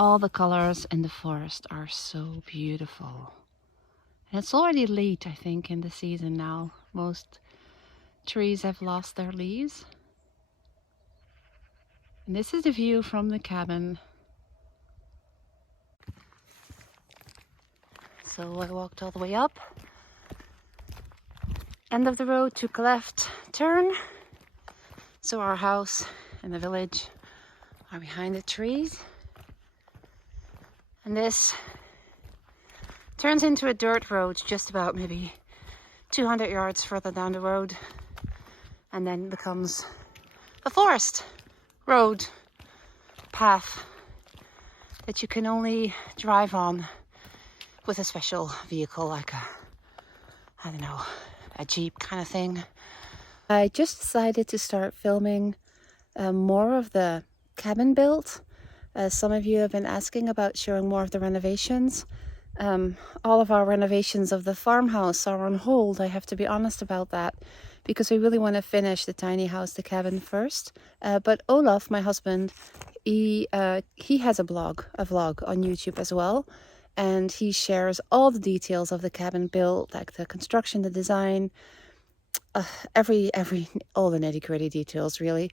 All the colors in the forest are so beautiful. And it's already late, I think, in the season now. Most trees have lost their leaves. And this is the view from the cabin. So I walked all the way up. End of the road, took a left turn. So our house and the village are behind the trees. And this turns into a dirt road just about maybe 200 yards further down the road, and then becomes a forest road path that you can only drive on with a special vehicle, like I don't know, a Jeep kind of thing. I just decided to start filming more of the cabin build. Some of you have been asking about showing more of the renovations. All of our renovations of the farmhouse are on hold. I have to be honest about that, because we really want to finish the tiny house, the cabin first. But Olav, my husband, he has a vlog on YouTube as well, and he shares all the details of the cabin build, like the construction, the design, all the nitty-gritty details really.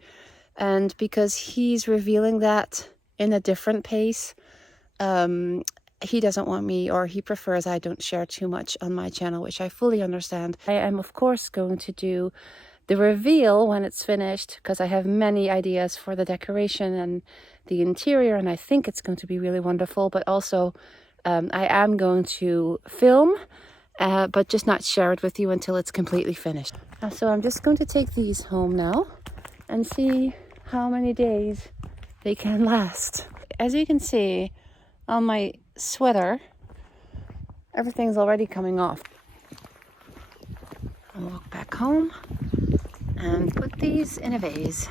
And because he's revealing that in a different pace, he doesn't want me, or he prefers I don't share too much on my channel, which I fully understand. I am of course going to do the reveal when it's finished, because I have many ideas for the decoration and the interior, and I think it's going to be really wonderful. But also I am going to film, but just not share it with you until it's completely finished. So I'm just going to take these home now and see how many days they can last. As you can see on my sweater, everything's already coming off. I'll walk back home and put these in a vase.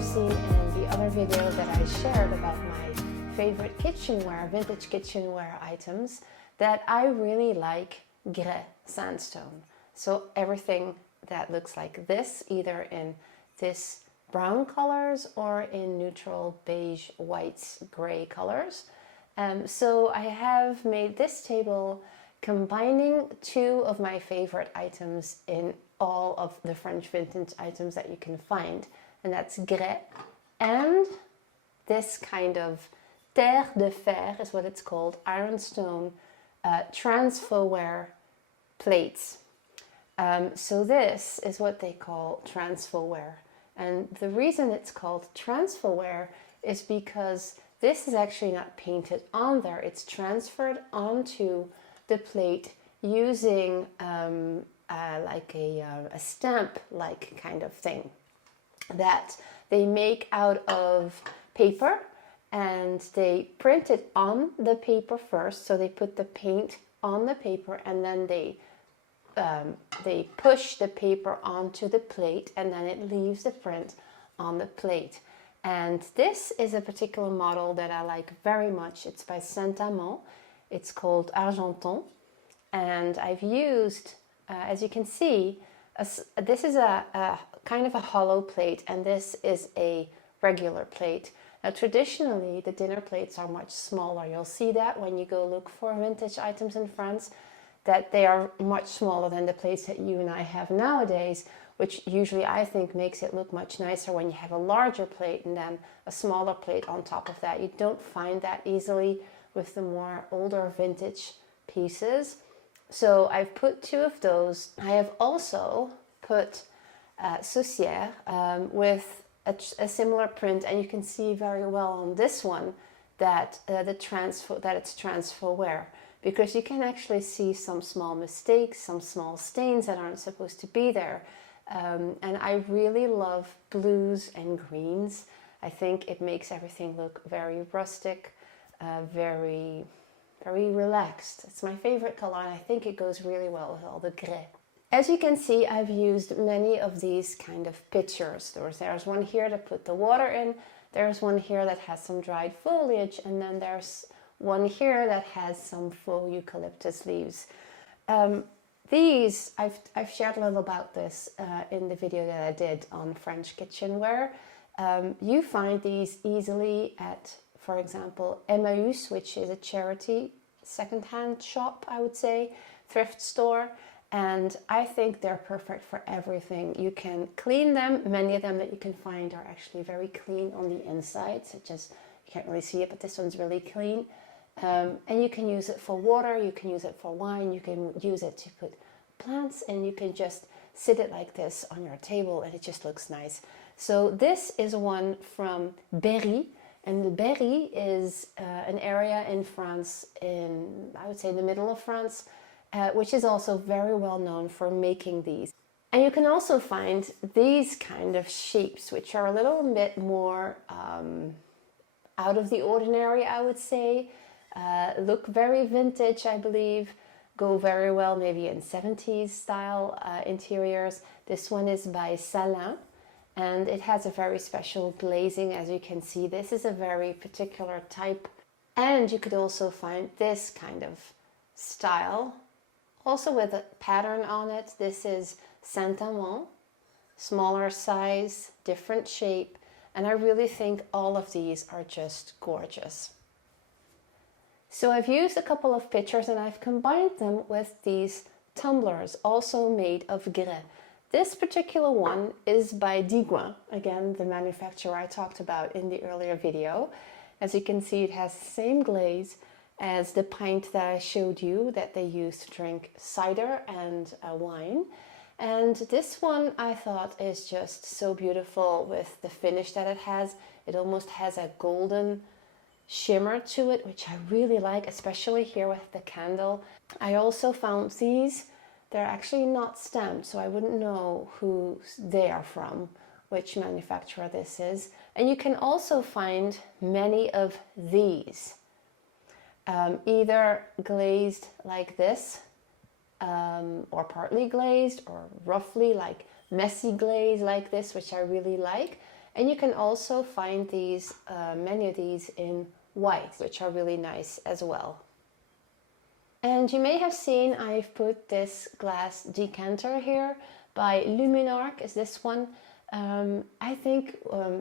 Seen in the other video that I shared about my favorite kitchenware, vintage kitchenware items, that I really like grès sandstone. So everything that looks like this, either in this brown colors or in neutral beige, whites, gray colors. So I have made this table combining two of my favorite items in all of the French vintage items that you can find. And that's grès and this kind of terre de fer is what it's called, ironstone transferware plates. So this is what they call transferware. And the reason it's called transferware is because this is actually not painted on there. It's transferred onto the plate using like a stamp-like kind of thing that they make out of paper, and they print it on the paper first. So they put the paint on the paper, and then they push the paper onto the plate, and then it leaves the print on the plate. And this is a particular model that I like very much. It's by Saint-Amand. It's called Argenton. And I've used, as you can see, this is a kind of a hollow plate, and this is a regular plate. Now, traditionally, the dinner plates are much smaller. You'll see that when you go look for vintage items in France, that they are much smaller than the plates that you and I have nowadays, which usually I think makes it look much nicer when you have a larger plate and then a smaller plate on top of that. You don't find that easily with the more older vintage pieces. So I've put 2 of those. I have also put Saucière with a similar print, and you can see very well on this one that it's transfer wear, because you can actually see some small mistakes, some small stains that aren't supposed to be there. And I really love blues and greens. I think it makes everything look very rustic, very relaxed. It's my favorite color, and I think it goes really well with all the grès. As you can see, I've used many of these kind of pictures. There's one here to put the water in, there's one here that has some dried foliage, and then there's one here that has some faux eucalyptus leaves. These, I've shared a little about this in the video that I did on French kitchenware. You find these easily at, for example, Emmaüs, which is a charity secondhand shop, I would say, thrift store. And I think they're perfect for everything. You can clean them. Many of them that you can find are actually very clean on the inside. So just, you can't really see it, but this one's really clean. And you can use it for water, you can use it for wine, you can use it to put plants, and you can just sit it like this on your table and it just looks nice. So this is one from Berry, and Berry is an area in France, I would say the middle of France, which is also very well known for making these. And you can also find these kind of shapes, which are a little bit more out of the ordinary, I would say. Look very vintage, I believe. Go very well maybe in 70s style interiors. This one is by Salin, and it has a very special glazing. As you can see, this is a very particular type. And you could also find this kind of style, also with a pattern on it. This is Saint-Amand, smaller size, different shape, and I really think all of these are just gorgeous. So I've used a couple of pictures and I've combined them with these tumblers, also made of grès. This particular one is by Digoin, again the manufacturer I talked about in the earlier video. As you can see, it has the same glaze as the pint that I showed you that they use to drink cider and wine. And this one I thought is just so beautiful with the finish that it has. It almost has a golden shimmer to it, which I really like, especially here with the candle. I also found these. They're actually not stamped, so I wouldn't know who they are from, which manufacturer this is. And you can also find many of these, either glazed like this, or partly glazed, or roughly like messy glaze like this, which I really like. And you can also find these, many of these in white, which are really nice as well. And you may have seen I've put this glass decanter here by Luminarc, is this one. I think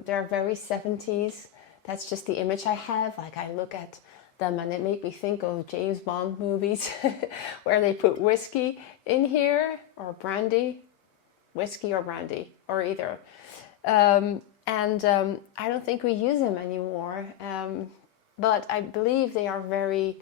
they're very 70s. That's just the image I have. Like, I look at them and it made me think of James Bond movies where they put whiskey in here, or brandy, whiskey or brandy, or either. I don't think we use them anymore. But I believe they are very,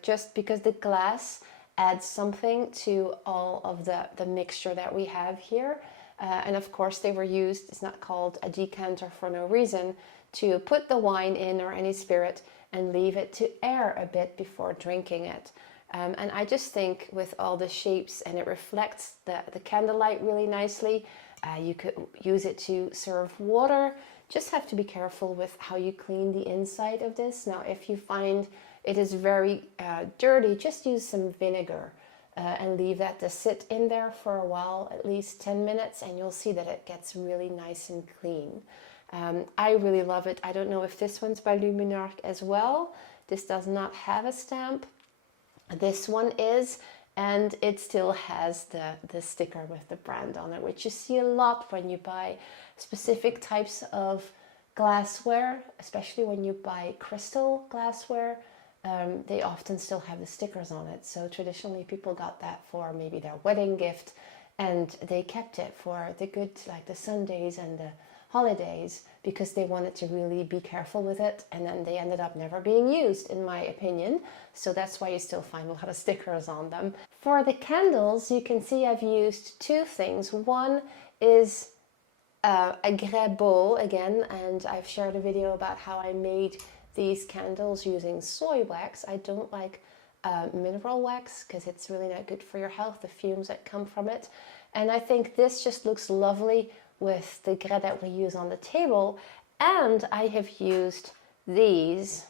just because the glass adds something to all of the mixture that we have here. And of course they were used, it's not called a decanter for no reason. to put the wine in or any spirit and leave it to air a bit before drinking it. And I just think with all the shapes, and it reflects the candlelight really nicely. You could use it to serve water. Just have to be careful with how you clean the inside of this. Now, if you find it is very dirty, just use some vinegar and leave that to sit in there for a while, at least 10 minutes, and you'll see that it gets really nice and clean. I really love it. I don't know if this one's by Luminarc as well. This does not have a stamp. This one is, and it still has the sticker with the brand on it, which you see a lot when you buy specific types of glassware, especially when you buy crystal glassware. They often still have the stickers on it. So traditionally people got that for maybe their wedding gift, and they kept it for the good, like the Sundays and the holidays, because they wanted to really be careful with it, and then they ended up never being used, in my opinion. So that's why you still find a lot of stickers on them. For the candles, you can see I've used two things. One is a grès bowl again, and I've shared a video about how I made these candles using soy wax. I don't like mineral wax because it's really not good for your health, the fumes that come from it. And I think this just looks lovely with the grès that we use on the table. And I have used these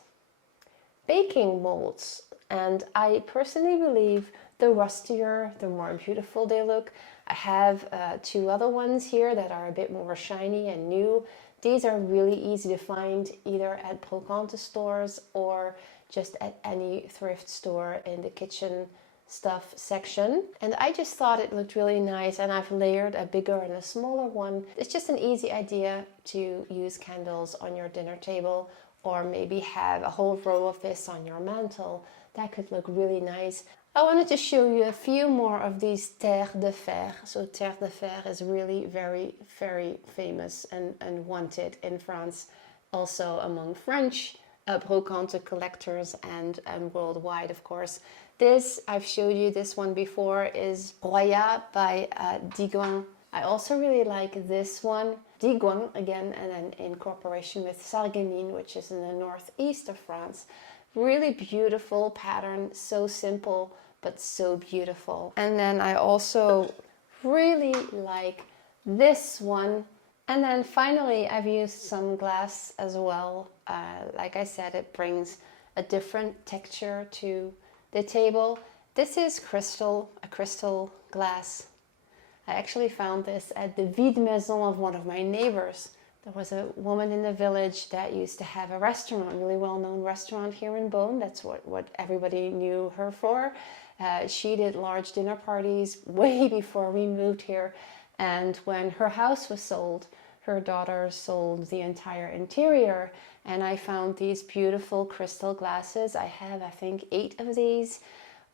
baking molds, and I personally believe the rustier, the more beautiful they look. I have two other ones here that are a bit more shiny and new. These are really easy to find either at brocante stores or just at any thrift store in the kitchen stuff section. And I just thought it looked really nice, and I've layered a bigger and a smaller one. It's just an easy idea to use candles on your dinner table, or maybe have a whole row of this on your mantle. That could look really nice. I wanted to show you a few more of these terre de fer. So terre de fer is really very, very famous and wanted in France, also among French brocante collectors and worldwide, of course. This, I've showed you this one before, is Roya by Digon. I also really like this one, Digon, again, and then in cooperation with Sarreguemines, which is in the northeast of France. Really beautiful pattern, so simple, but so beautiful. And then I also really like this one. And then finally, I've used some glass as well. Like I said, it brings a different texture to the table. This is crystal, a crystal glass. I actually found this at the vide maison of one of my neighbors. There was a woman in the village that used to have a restaurant, a really well-known restaurant here in Bonne. That's what everybody knew her for. She did large dinner parties way before we moved here. And when her house was sold, her daughter sold the entire interior. And I found these beautiful crystal glasses. I have, I think, 8 of these.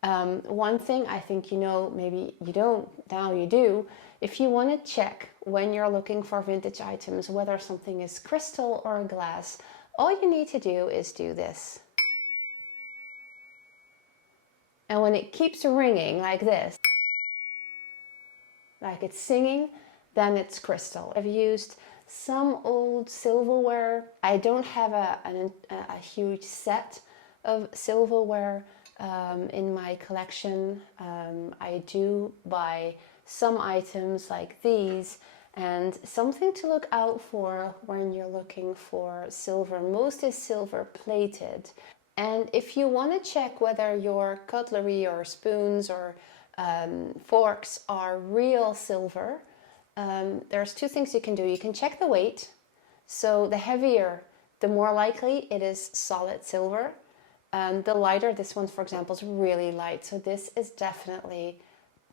One thing I think you know, maybe you don't, now you do. If you want to check when you're looking for vintage items, whether something is crystal or glass, all you need to do is do this. And when it keeps ringing like this, like it's singing, then it's crystal. I've used some old silverware. I don't have a huge set of silverware in my collection. I do buy some items like these, and something to look out for when you're looking for silver. Most is silver plated. And if you want to check whether your cutlery or spoons or forks are real silver, there's 2 things you can do. You can check the weight. So the heavier, the more likely it is solid silver. The lighter, this one for example is really light. So this is definitely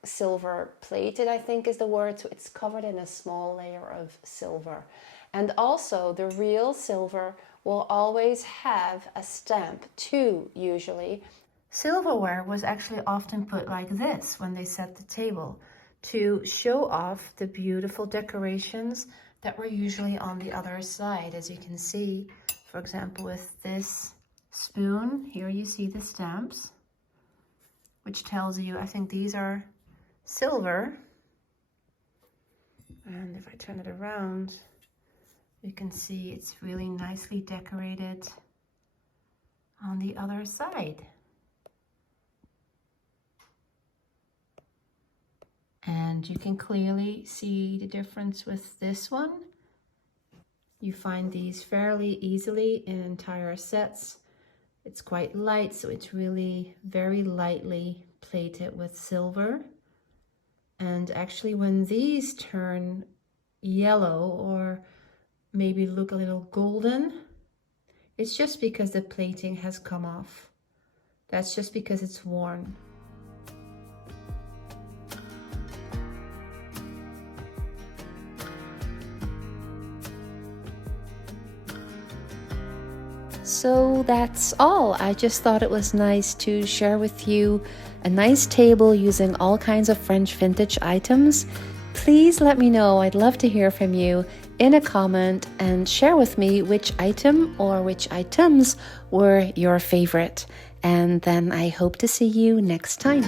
silver plated, I think is the word. So it's covered in a small layer of silver. And also the real silver will always have a stamp, 2 usually. Silverware was actually often put like this when they set the table, to show off the beautiful decorations that were usually on the other side. As you can see, for example, with this spoon, here you see the stamps, which tells you, I think these are silver. And if I turn it around, You can see it's really nicely decorated on the other side. And you can clearly see the difference with this one. You find these fairly easily in entire sets. It's quite light, so it's really very lightly plated with silver. And actually when these turn yellow or maybe look a little golden, it's just because the plating has come off. That's just because it's worn. So that's all. I just thought it was nice to share with you a nice table using all kinds of French vintage items. Please let me know. I'd love to hear from you in a comment and share with me which item or which items were your favorite. And then I hope to see you next time.